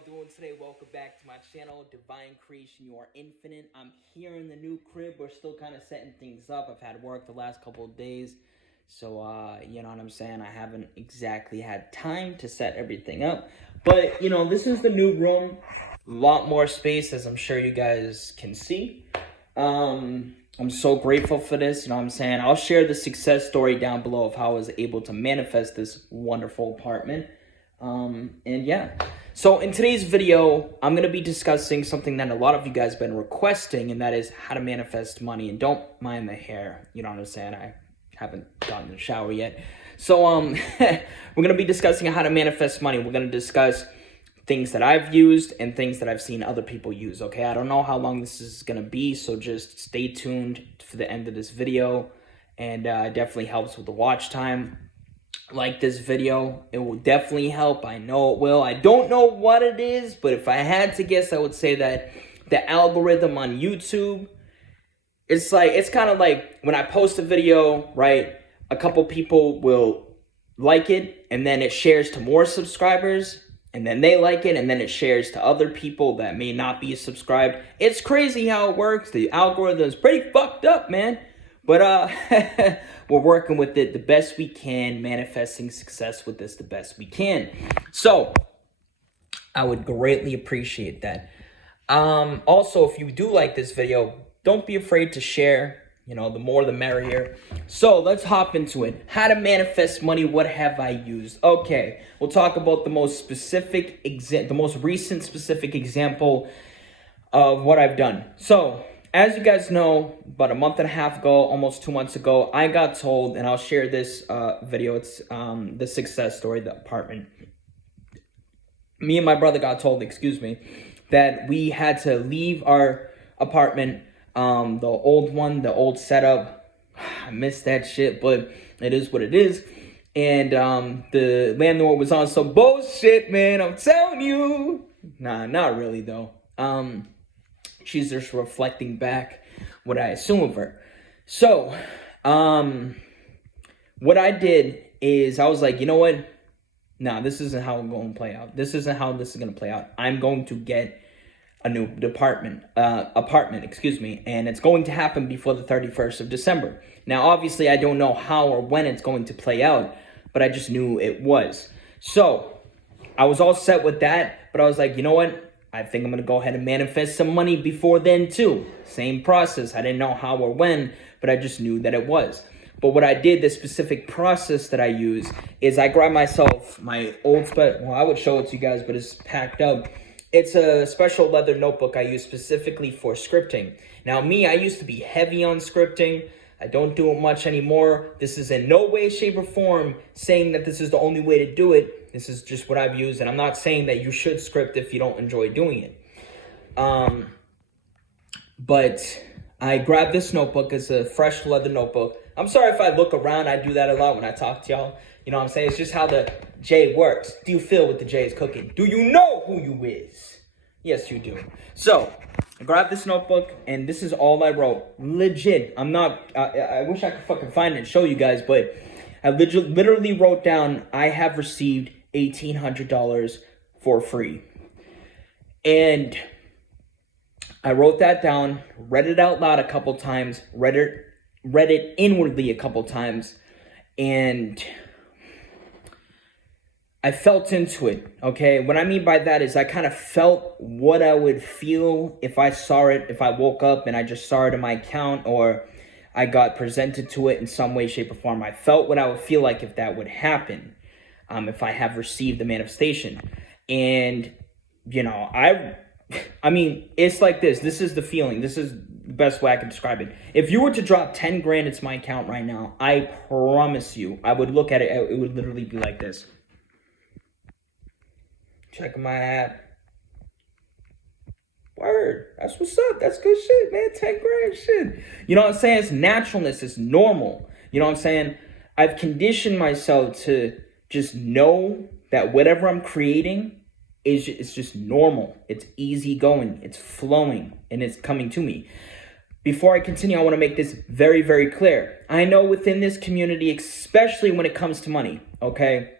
y'all doing today? Welcome back to my channel, Divine Creation. You are infinite. I'm here in the new crib. We're still kind of setting things up. I've had work the last couple of days, so you know what I'm saying, I haven't exactly had time to set everything up. But you know, this is the new room. A lot more space, as I'm sure you guys can see. I'm so grateful for this. You know what I'm saying? I'll share the success story down below of how I was able to manifest this wonderful apartment. And yeah, so in today's video, I'm going to be discussing something that a lot of you guys have been requesting, and that is how to manifest money. And don't mind the hair, you know what I'm saying? I haven't gotten in the shower yet. So we're going to be discussing how to manifest money. We're going to discuss things that I've used and things that I've seen other people use, okay? I don't know how long this is going to be, so just stay tuned for the end of this video, and it definitely helps with the watch time. Like this video, it will definitely help. I know it will. I don't know what it is, but if I had to guess, I would say that the algorithm on YouTube, it's kind of like when I post a video, right? A couple people will like it, and then it shares to more subscribers, and then they like it, and then it shares to other people that may not be subscribed. It's crazy how it works. The algorithm is pretty fucked up, man. But we're working with it the best we can, manifesting success with this the best we can. So I would greatly appreciate that. Also, if you do like this video, don't be afraid to share. You know, the more the merrier. So let's hop into it. How to manifest money. What have I used? Okay, we'll talk about the most specific the most recent specific example of what I've done. So as you guys know, about a month and a half ago, almost 2 months ago, I got told, and I'll share this video. It's the success story, the apartment. Me and my brother got told, that we had to leave our apartment, the old one, the old setup. I miss that shit, but it is what it is. And the landlord was on some bullshit, man. I'm telling you. Nah, not really though. She's just reflecting back what I assume of her. So, what I did is I was like, you know what? Nah, this isn't how it's going to play out. This isn't how this is going to play out. I'm going to get a new apartment, and it's going to happen before the 31st of December. Now, obviously, I don't know how or when it's going to play out, but I just knew it was. So, I was all set with that, but I was like, you know what? I think I'm going to go ahead and manifest some money before then too. Same process. I didn't know how or when, but I just knew that it was. But what I did, the specific process that I use, is I grabbed myself my old well, I would show it to you guys, but it's packed up. It's a special leather notebook I use specifically for scripting. Now me, I used to be heavy on scripting. I don't do it much anymore. This is in no way, shape, or form saying that this is the only way to do it. This is just what I've used, and I'm not saying that you should script if you don't enjoy doing it. But I grabbed this notebook. It's a fresh leather notebook. I'm sorry if I look around. I do that a lot when I talk to y'all. You know what I'm saying? It's just how the J works. Do you feel what the J is cooking? Do you know who you is? Yes, you do. So I grabbed this notebook, and this is all I wrote. Legit. I'm not, I wish I could fucking find it and show you guys, but I literally wrote down, I have received $1,800 for free. And I wrote that down, read it out loud a couple times, read it inwardly a couple times, and I felt into it, okay? What I mean by that is I kind of felt what I would feel if I saw it, if I woke up and I just saw it in my account, or I got presented to it in some way, shape, or form. I felt what I would feel like if that would happen, if I have received the manifestation. And, you know, I mean, it's like this. This is the feeling. This is the best way I can describe it. If you were to drop 10 grand into my account right now, I promise you, I would look at it. It would literally be like this. Check my app. Word. That's what's up. That's good shit, man. 10 grand shit. You know what I'm saying? It's naturalness. It's normal. You know what I'm saying? I've conditioned myself to just know that whatever I'm creating it's just normal. It's easy going. It's flowing. And it's coming to me. Before I continue, I want to make this very, very clear. I know within this community, especially when it comes to money, okay,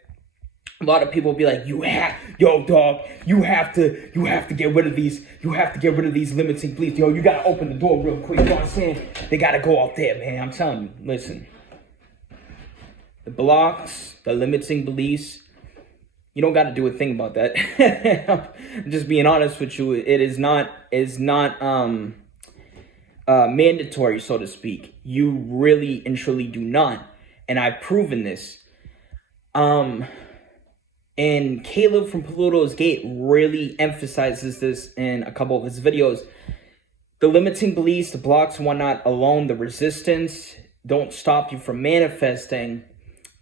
a lot of people be like, yo, dog, you have to get rid of these, limiting beliefs. Yo, you gotta open the door real quick. You know what I'm saying? They gotta go out there, man. I'm telling you, listen. The blocks, the limiting beliefs, you don't gotta do a thing about that. I'm just being honest with you. It is not mandatory, so to speak. You really and truly do not. And I've proven this. And Caleb from Pluto's Gate really emphasizes this in a couple of his videos. The limiting beliefs, the blocks and whatnot alone, the resistance, don't stop you from manifesting.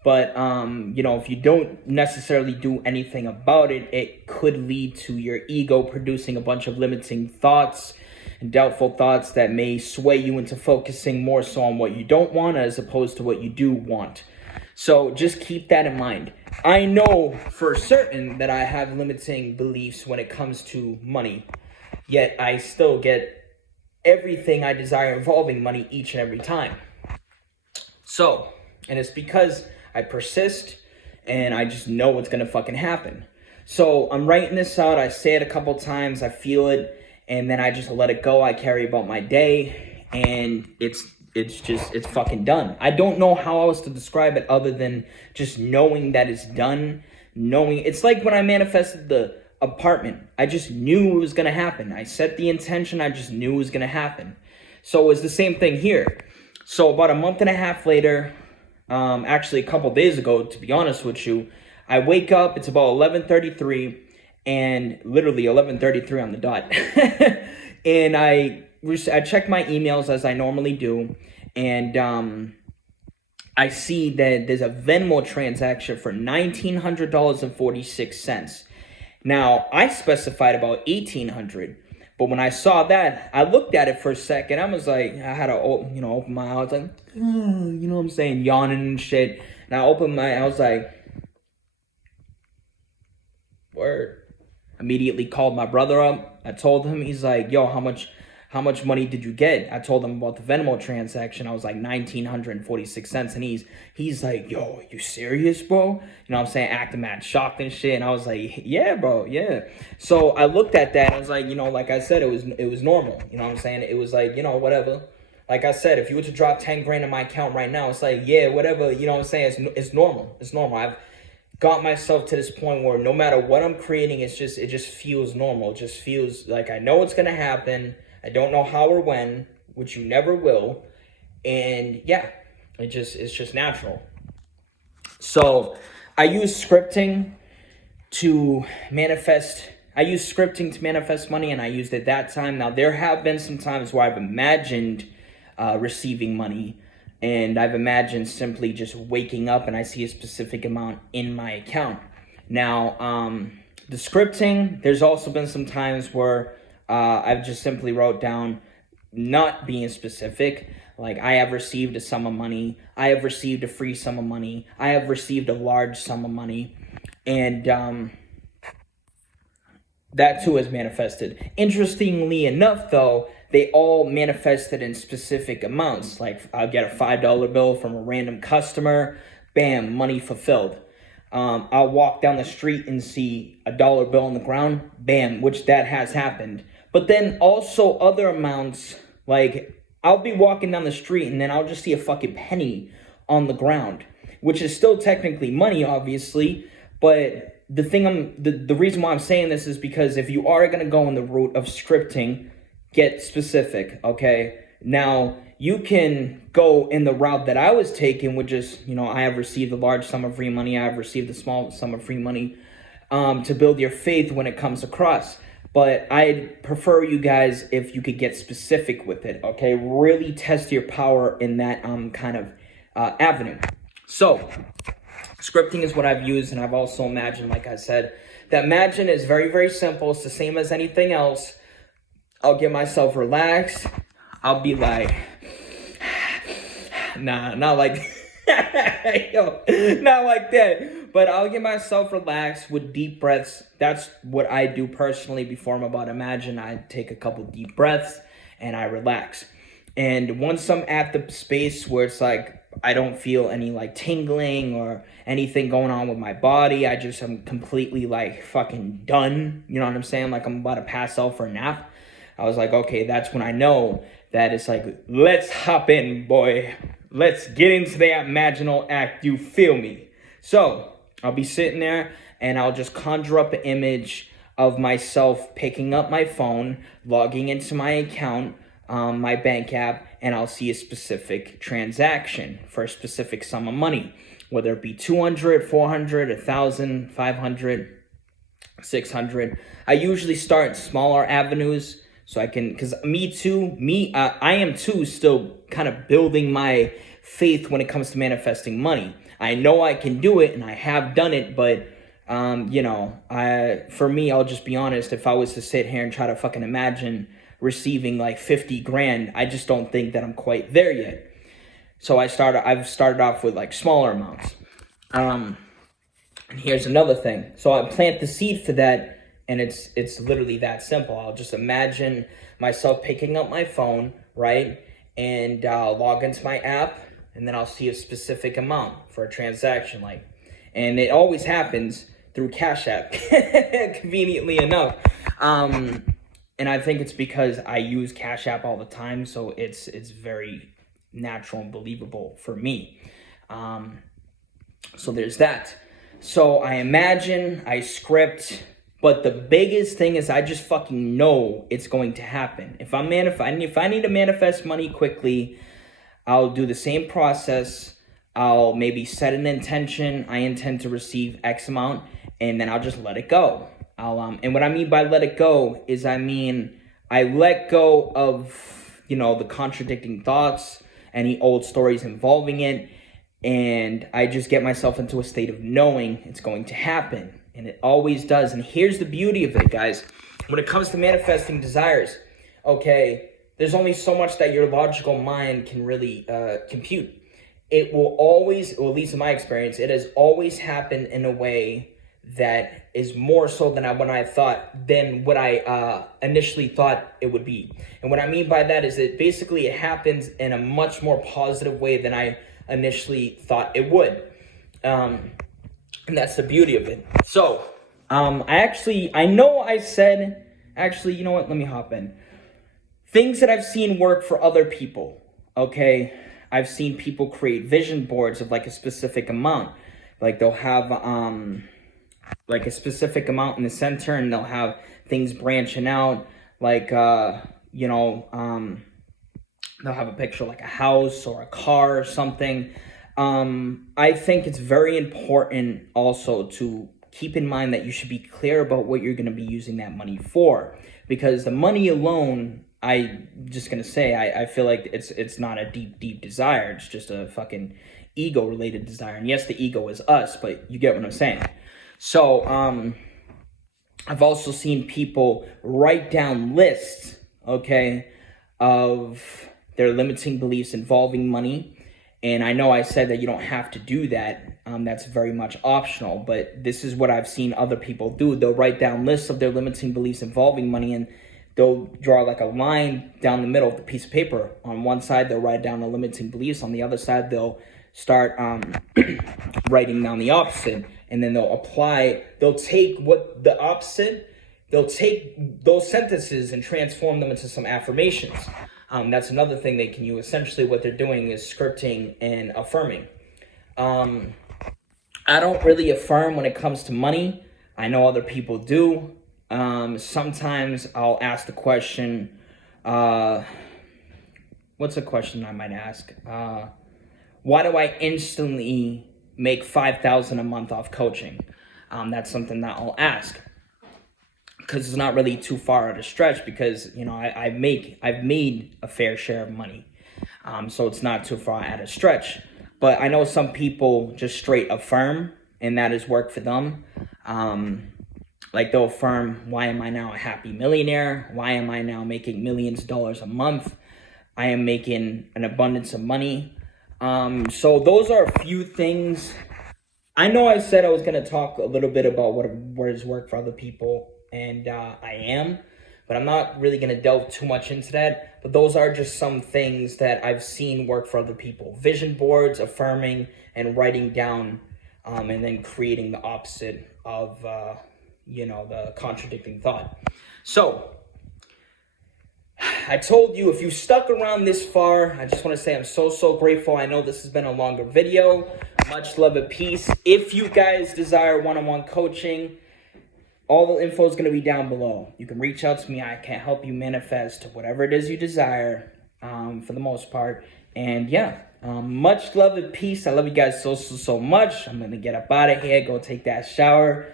But, if you don't necessarily do anything about it, it could lead to your ego producing a bunch of limiting thoughts and doubtful thoughts that may sway you into focusing more so on what you don't want as opposed to what you do want. So just keep that in mind. I know for certain that I have limiting beliefs when it comes to money, yet I still get everything I desire involving money each and every time. So, and it's because I persist and I just know what's going to fucking happen. So I'm writing this out. I say it a couple times. I feel it. And then I just let it go. I carry about my day and it's fucking done. I don't know how else to describe it other than just knowing that it's done. It's like when I manifested the apartment. I just knew it was going to happen. I set the intention. I just knew it was going to happen. So it was the same thing here. So about a month and a half later, actually a couple days ago, to be honest with you, I wake up. It's about 11:33 and literally 11:33 on the dot. And I check my emails as I normally do, and I see that there's a Venmo transaction for $1,900.46. Now, I specified about $1,800, but when I saw that, I looked at it for a second. I was like, I had to, open my eyes, like, you know what I'm saying, yawning and shit. And I opened I was like, word. Immediately called my brother up. I told him, he's like, yo, how much money did you get? I told him about the Venmo transaction. I was like $1,946. And he's like, yo, you serious, bro? You know what I'm saying? Acting mad shocked and shit. And I was like, yeah, bro, yeah. So I looked at that and I was like, like I said, it was normal. You know what I'm saying? It was like, whatever. Like I said, if you were to drop 10 grand in my account right now, it's like, yeah, whatever. You know what I'm saying? It's normal. It's normal. I've got myself to this point where no matter what I'm creating, it just feels normal. It just feels like I know it's going to happen. I don't know how or when, which you never will. And yeah, it's just natural. So I use scripting to manifest. I use scripting to manifest money, and I used it that time. Now, there have been some times where I've imagined receiving money, and I've imagined simply just waking up and I see a specific amount in my account. Now, the scripting, there's also been some times where I've just simply wrote down, not being specific, like I have received a sum of money, I have received a free sum of money, I have received a large sum of money, and that too has manifested. Interestingly enough, though, they all manifested in specific amounts. Like I'll get a $5 bill from a random customer, bam, money fulfilled. I'll walk down the street and see a dollar bill on the ground, bam, which that has happened. But then also other amounts, like I'll be walking down the street and then I'll just see a fucking penny on the ground, which is still technically money, obviously. But the reason why I'm saying this is because if you are going to go in the route of scripting, get specific, okay? Now, you can go in the route that I was taking, which is, I have received a large sum of free money, I have received a small sum of free money, to build your faith when it comes across. But I'd prefer you guys if you could get specific with it, okay? Really test your power in that kind of avenue. So, scripting is what I've used, and I've also imagined, like I said. That imagine is very, very simple. It's the same as anything else. I'll get myself relaxed. I'll be like, nah, not like yo, not like that. But I'll get myself relaxed with deep breaths. That's what I do personally before I'm about to imagine. I take a couple deep breaths and I relax. And once I'm at the space where it's like I don't feel any like tingling or anything going on with my body. I'm completely like fucking done. You know what I'm saying? Like I'm about to pass out for a nap. I was like, okay, that's when I know that it's like, let's hop in, boy. Let's get into that imaginal act. You feel me? So I'll be sitting there and I'll just conjure up an image of myself picking up my phone, logging into my account, my bank app, and I'll see a specific transaction for a specific sum of money, whether it be 200, 400, 1,000, 500, 600. I usually start smaller avenues so I can, because I am too still kind of building my faith when it comes to manifesting money. I know I can do it and I have done it, but for me, I'll just be honest, if I was to sit here and try to fucking imagine receiving like 50 grand, I just don't think that I'm quite there yet. So I've started off with like smaller amounts. And here's another thing. So I plant the seed for that, and it's literally that simple. I'll just imagine myself picking up my phone, right? And log into my app, and then I'll see a specific amount for a transaction, and it always happens through Cashapp, conveniently enough. And I think it's because I use Cashapp all the time, so it's very natural and believable for me. So there's that. So I imagine, I script, but the biggest thing is I just fucking know it's going to happen. If I need to manifest money quickly, I'll do the same process. I'll maybe set an intention. I intend to receive X amount, and then I'll just let it go. And what I mean by let it go is I let go of, the contradicting thoughts, any old stories involving it, and I just get myself into a state of knowing it's going to happen, and it always does. And here's the beauty of it, guys. When it comes to manifesting desires, okay, there's only so much that your logical mind can really compute. It will always, or at least in my experience, it has always happened in a way that is more so than what I initially thought it would be. And what I mean by that is that basically it happens in a much more positive way than I initially thought it would. And that's the beauty of it. So, I know I said, you know what, let me hop in. Things that I've seen work for other people, okay? I've seen people create vision boards of like a specific amount. Like they'll have like a specific amount in the center, and they'll have things branching out, like they'll have a picture like a house or a car or something. I think it's very important also to keep in mind that you should be clear about what you're going to be using that money for, because the money alone, I feel like it's not a deep desire. It's just a fucking ego related desire. And yes, the ego is us, but you get what I'm saying. So, I've also seen people write down lists, okay, of their limiting beliefs involving money. And I know I said that you don't have to do that. That's very much optional, but this is what I've seen other people do. They'll write down lists of their limiting beliefs involving money, and they'll draw like a line down the middle of the piece of paper. On one side, they'll write down the limiting beliefs. On the other side, they'll start writing down the opposite. And then they'll take those sentences and transform them into some affirmations. That's another thing they can use. Essentially what they're doing is scripting and affirming. I don't really affirm when it comes to money. I know other people do. Sometimes I'll ask the question, what's a question I might ask? Why do I instantly make $5,000 a month off coaching? That's something that I'll ask, because it's not really too far out of stretch, because I've made a fair share of money, so it's not too far out of stretch. But I know some people just straight affirm, and that has worked for them. Like they'll affirm, why am I now a happy millionaire? Why am I now making millions of dollars a month? I am making an abundance of money. So those are a few things. I know I said I was going to talk a little bit about what has worked for other people, and I am. but I'm not really going to delve too much into that. But those are just some things that I've seen work for other people. Vision boards, affirming, and writing down, and then creating the opposite of, the contradicting thought. So, I told you, if you stuck around this far, I just want to say I'm so grateful. I know this has been a longer video. Much love and peace. If you guys desire one-on-one coaching, all the info is going to be down below. You can reach out to me. I can help you manifest whatever it is you desire, for the most part. And yeah, much love and peace. I love you guys so much. I'm going to get up out of here, go take that shower.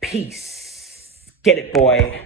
Peace. Get it, boy.